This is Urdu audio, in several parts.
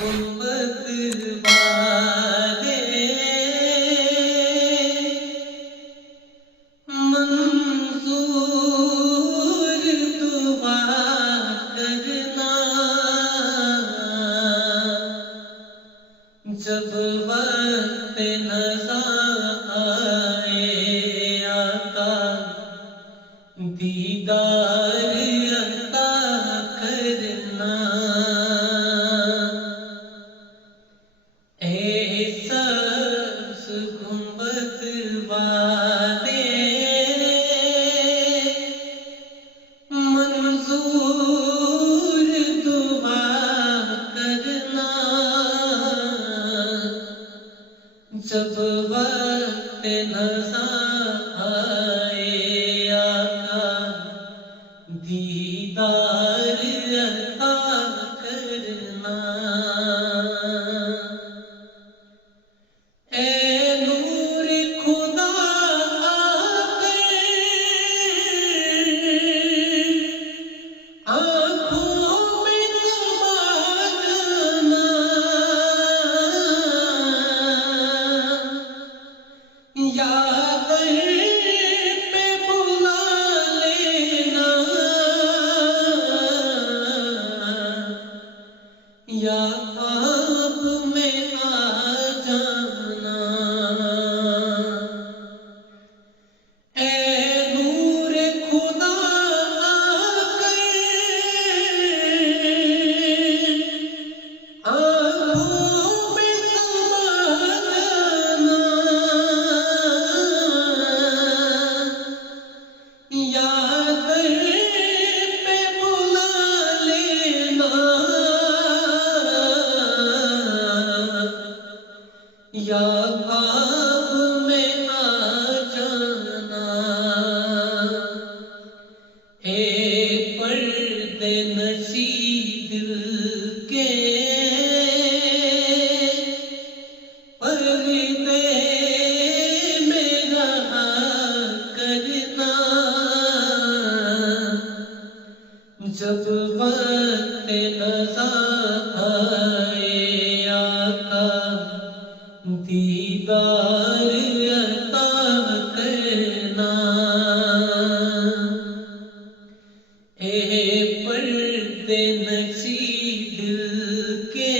گنبد والے منظور دعا کرنا، جب وقت نظر آئے آقا دیدار عطا کرنا۔ اے سبز گنبد والے منظور دعا کرنا، جب وقت نظر آئے آقا دیدار عطا کرنا۔ اے نور خدا آنکھوں میں سما جانا، یا در پہ بلا لینا، یا خواب میں آ جانا۔ اے نور خدا آنکھوں میں سما جانا، یا در پہ بلا لینا، یا خواب میں آ جانا۔ اے پردے نشی دل کے پردے میں رہا کرنا، جب وقت نظر آئے آقا دیدار عطا کرنا۔ اے پردے نشی دل کے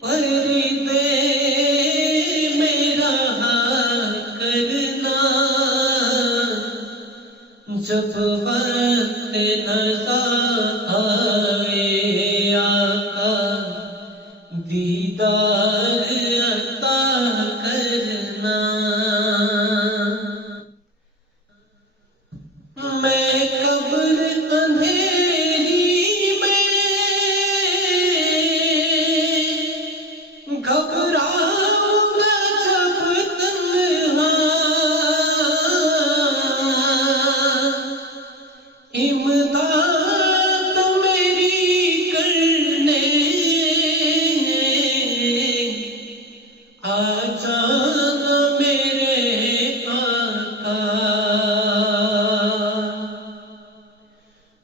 پردے میں رہا کرنا، جب وقت نظر آئے آقا دیدار عطا کرنا۔ میں قبر اندھیری میں گھبراؤں گا جب تنہا، امداد میری کرنے آ جانا میرے آقا۔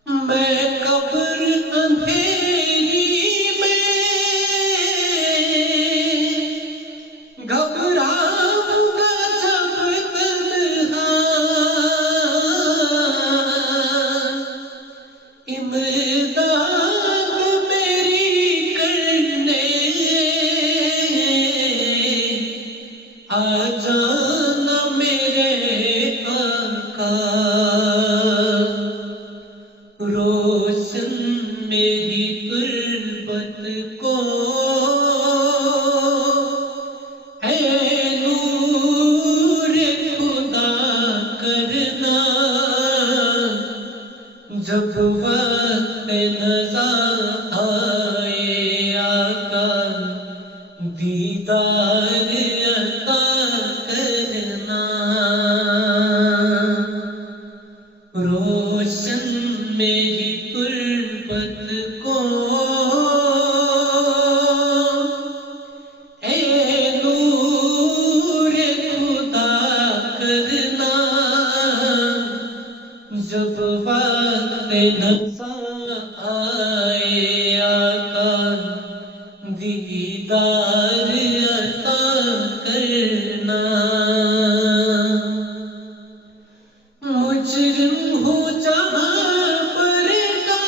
میں قبر اندھیری میں گھبراؤں گا جب تنہا، امداد میری کرنے آ جانا میرے آقا۔ روشن میری تربت کو اے نور خدا کرنا، جب وقت نظر آئے آقا دیدار عطا کرنا۔ روشن میری تربت کو اے نور خدا کرنا، جب وقت نظر آئے آقا دیدار عطا کرنا مجرم ہو جہاں پر کا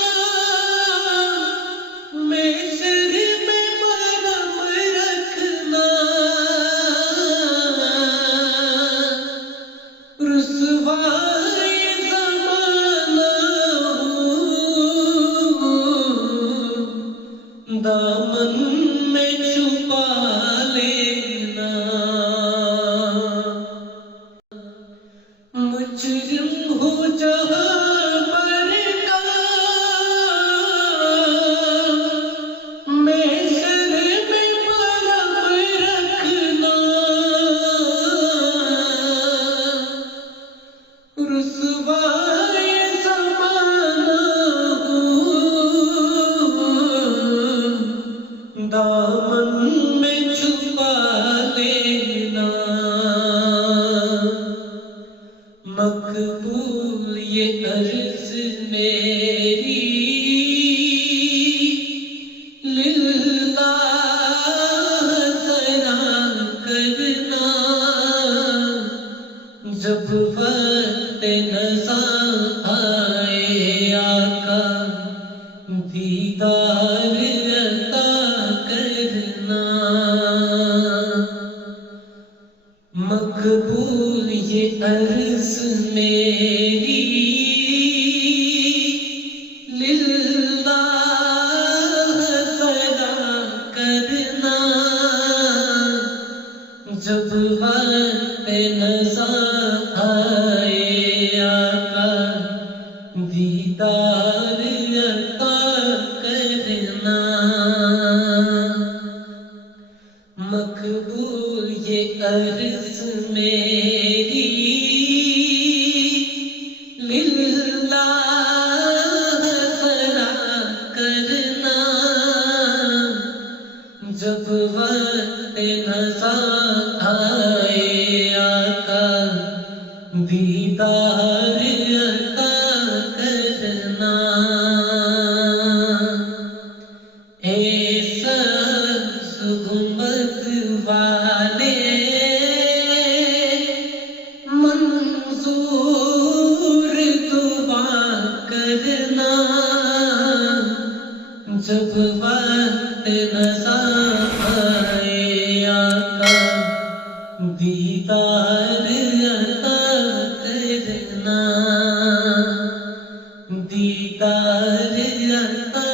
محشر میں مرم رکھنا رسوائی زمانہ دامن میں چھپا لینا مجرم ہو جہاں پر کا محشر میں مرم رکھنا رسوائی زمانہ دامن میں چھپا لینا مقبول یہ عرض میری للہ ذرا کرنا جب وقت نظر آئے آقا دیدار عطا کرنا مقبول یہ عرض میری للہ ذرا کرنا جب وقت نظر آئے آقا دیدار عطا کرنا مقبول یہ عرض میری للہ ذرا کرنا جب وقت نظر آئے آقا دیدار عطا کرنا اے سبز گنبد والے منظور دعا کرنا جب وقت نظر آئے آقا دیدار عطا کرنا دیدار عطا